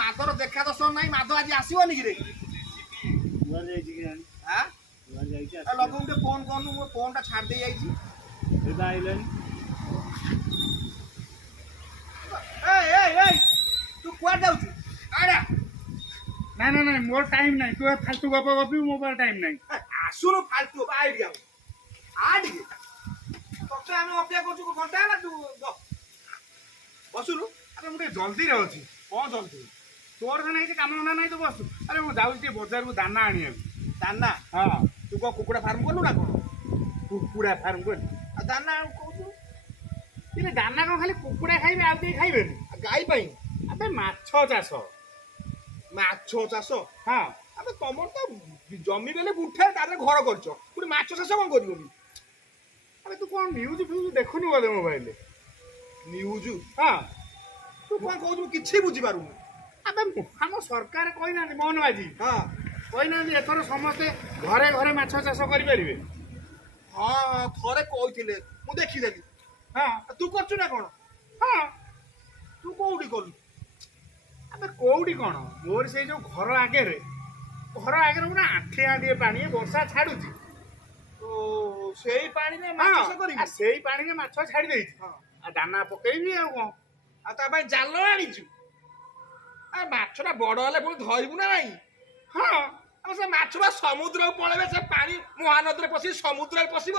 ମାଧର ଦେଖା ଦର୍ଶନ ନାହିଁ। ମାଧ ଆଜି ଆସିବନି କି ରେ? ଲଗଉଁ ଟିକେ ଫୋନ କରୁନୁ, ମୋ ଫୋନ ଟା ଛାଡ଼ି ଦେଇ ଯାଇଛି। ତୁ କୁଆଡେ ଯାଉଛୁ? ଆଡା ନାଇଁ ମୋର ଟାଇମ ନାହିଁ। ତୁ ଫାଲତୁ ଗପ ଗପିବୁ, ମୋ ପାଖରେ ଟାଇମ ନାହିଁ। ଆସୁନୁ ଫାଲତୁ ଆଇଡି ଆଉ ଟିକେ ତତେ ଆମେ ଅପେକ୍ଷା କରୁଛୁ ଘଣ୍ଟା ହେଲା। ତୁ ବସୁନୁ। ଆରେ ମୁଁ ଟିକେ ଜଲ୍ଦିରେ ଅଛି। କଣ ଜଲ୍ଦି? ତୋର ସିନା କିଛି କାମ ଧନ୍ଦା ନାହିଁ, ତୁ ବସୁ। ଆରେ ମୁଁ ଯାଉଛି ଟିକେ ବଜାରକୁ ଦାନା ଆଣିବାକୁ। ଦାନା? ହଁ। ତୁ କଣ କୁକୁଡ଼ା ଫାର୍ମ କଲୁ ନା କଣ? କୁକୁଡ଼ା ଫାର୍ମ କଲି। ଆଉ ଦାନା ଆଉ କହୁଛୁ? କିନ୍ତୁ ଦାନା କଣ ଖାଲି କୁକୁଡ଼ା ଖାଇବେ, ଆଉ କେହି ଖାଇବେନି? ଗାଈ ପାଇଁ? ଆବେ ମାଛ ଚାଷ। ମାଛ ଚାଷ? ହଁ। ଆବେ ତମର ତ ଜମି ବେଲେ ବୁଠେ, ତାପରେ ଘର କରିଛ, ପୁଣି ମାଛ ଚାଷ କଣ କରିବ? ଆରେ ତୁ କଣ ନ୍ୟୁଜ ଫ୍ୟୁଜ ଦେଖୁନୁ ବୋଧେ ମୋବାଇଲରେ? ନ୍ୟୁଜ? ହଁ। ତୁ କଣ କହୁଛୁ କିଛି ବୁଝିପାରୁନୁ? ଆବେ ଆମ ସରକାର କହିନାହାନ୍ତି, ମୋହନ ମାଝୀ ହଁ କହିନାହାନ୍ତି ଏଥର ସମସ୍ତେ ଘରେ ଘରେ ମାଛ ଚାଷ କରିପାରିବେ? ହଁ ଥରେ କହିଥିଲେ, ମୁଁ ଦେଖିଦେଲି। ହଁ। ତୁ କରୁଛୁ ନା କଣ? ହଁ। ତୁ କୋଉଠି କଲୁ? ଆବେ କୋଉଠି କଣ, ମୋର ସେଇ ଯୋଉ ଘର ଆଗରେ ପୁରା ଆଣ୍ଠିଏ ପାଣି, ବର୍ଷା ଛାଡୁଛି। ଓ ସେଇ ପାଣିରେ ମାଛ ଚାଷ କରିବୁ? ସେଇ ପାଣିରେ ମାଛ ଛାଡି ଦେଇଛି। ହଁ। ଆଉ ଦାନା ପକେଇବି ଆଉ କଣ। ଆଉ ତା ପାଇଁ ଜାଲ ଆଣିଛୁ? ଆ ମାଛଟା ବଡ ହେଲେ ପୁଣି ଧରିବୁ ନା ନାଇଁ? ହଁ। ଆଉ ସେ ମାଛ ବା ସମୁଦ୍ରକୁ ପଳେଇବେ, ସେ ପାଣି ମହାନଦୀରେ ପଶି ସମୁଦ୍ରରେ ପଶିବ।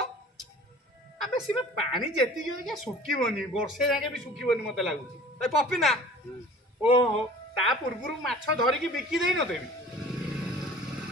ଆବେ ସିଏ ପାଣି ଯେତିକି ହୋଇକି ଶୁଖିବନି, ବର୍ଷେ ଯାକେ ବି ଶୁଖିବନି ମତେ ଲାଗୁଛି। ଏ ପପିନା। ଓହୋ, ତା ପୂର୍ବରୁ ମାଛ ଧରିକି ବିକି ଦେଇ ନଦେବି?